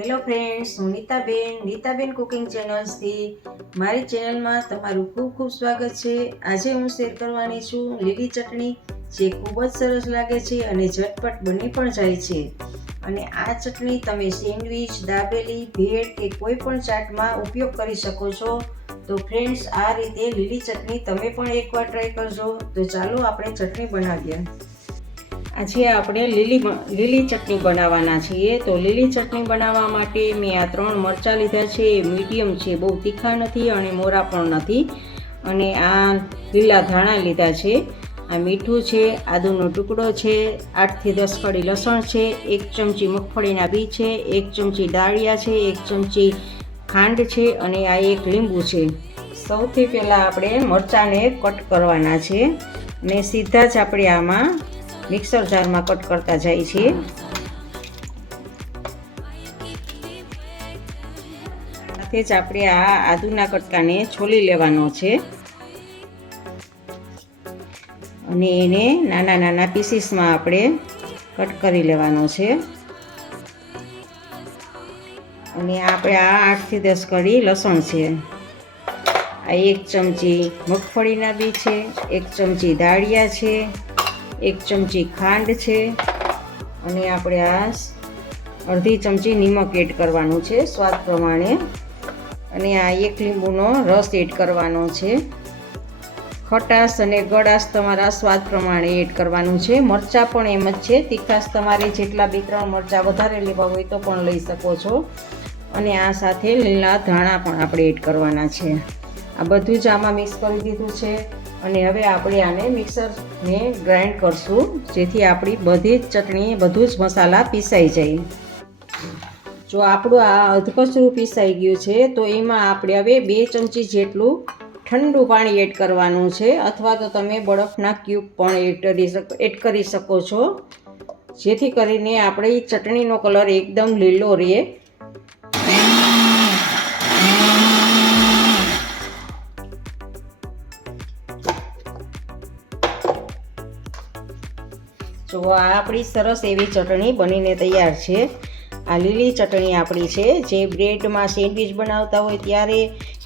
Hello friends, હું Nitaben cooking ચેનલ્સથી મારી ચેનલમાં તમારું ખૂબ ખૂબ સ્વાગત છે। આજે હું શેર કરવાની છું લીલી ચટણી, જે ખૂબ જ સરસ લાગે છે અને ઝટપટ બની પણ જાય છે। અને આ ચટણી તમે સેન્ડવિચ, દાબેલી, ભેળ કે કોઈ પણ ચાટમાં ઉપયોગ કરી શકો છો। તો ફ્રેન્ડ્સ, આ રીતે લીલી ચટણી તમે પણ એકવાર ટ્રાય કરજો। તો ચાલો આપણે ચટણી બનાવીએ। આજે આપણે લીલી ચટણી બનાવવાના છીએ। તો લીલી ચટણી બનાવવા માટે મેં આ 3 મરચાં લીધા છે। એ મીડિયમ છે, બહુ તીખા નથી અને મોરા પણ નથી। અને આ લીલા ધાણા લીધા છે। આ મીઠું છે, આદુનો ટુકડો છે, 8 થી 10 કળી લસણ છે, 1 ચમચી મગફળીના બી છે, 1 ચમચી દાળિયા છે, 1 ચમચી ખાંડ છે અને આ 1 લીંબુ છે। સૌથી પહેલાં આપણે મરચાંને કટ કરવાના છે અને સીધા જ આપણે આમાં મિક્સર જારમાં કટ કરતા જાય છે। સાથે જ આપણે આ આદુના કટકાને છોલી લેવાનો છે અને એને નાના નાના પીસીસમાં આપણે કટ કરી લેવાનો છે। અને આપણે આ 8 થી 10 કળી લસણ છે, આ 1 ચમચી મગફળીના બી છે, 1 ચમચી દાળિયા છે, 1 ચમચી ખાંડ છે અને આપણે આ અડધી ચમચી નિમક એડ કરવાનું છે સ્વાદ પ્રમાણે। અને આ 1 લીંબુનો રસ એડ કરવાનો છે। ખટાશ અને ગળાશ તમારા સ્વાદ પ્રમાણે એડ કરવાનું છે। મરચાં પણ એમ જ છે, તીખાશ તમારે જેટલા 2-3 મરચાં વધારે લેવા હોય તો પણ લઈ શકો છો। અને આ સાથે લીલા ધાણા પણ આપણે એડ કરવાના છે। આ બધું જ આમાં મિક્સ કરી દીધું છે અને હવે આપણે આને મિક્સરને ગ્રાઇન્ડ કરશું, જેથી આપણી બધી જ ચટણી, બધું જ મસાલા પીસાઈ જાય। જો આપણું આ અધકચરું પીસાઈ ગયું છે તો એમાં આપણે હવે 2 ચમચી જેટલું ઠંડુ પાણી એડ કરવાનું છે, અથવા તો તમે બરફના ક્યુબ પણ એડ કરી શકો છો, જેથી કરીને આપણી ચટણીનો કલર એકદમ લીલો રહે। જો આ આપણી સરસ એવી ચટણી બનીને તૈયાર છે। આ લીલી ચટણી આપણી છે, જે બ્રેડમાં સેન્ડવિચ બનાવતા હોય ત્યારે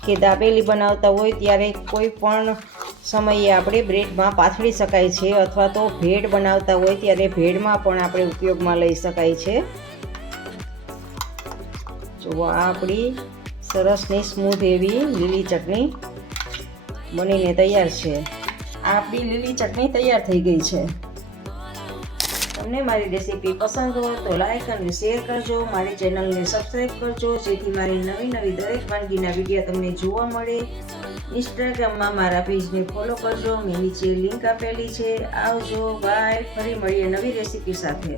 કે દાબેલી બનાવતા હોય ત્યારે કોઈ પણ સમયે આપણે બ્રેડમાં પાથરી શકાય છે, અથવા તો ભેળ બનાવતા હોય ત્યારે ભેળમાં પણ આપણે ઉપયોગમાં લઈ શકાય છે। જો આ આપણી સરસ ને સ્મૂથ એવી લીલી ચટણી બનીને તૈયાર છે। આ આપણી લીલી ચટણી તૈયાર થઈ ગઈ છે। તમને મારી રેસીપી પસંદ હોય તો લાઈક અને શેર કરજો, મારી ચેનલને સબસ્ક્રાઈબ કરજો, જેથી મારી નવી દરેક વાનગીના વિડીયો તમને જોવા મળે। ઇન્સ્ટાગ્રામમાં મારા પેજને ફોલો કરજો, મેં નીચે લિંક આપેલી છે। આવજો, બાય, ફરી મળીએ નવી રેસીપી સાથે।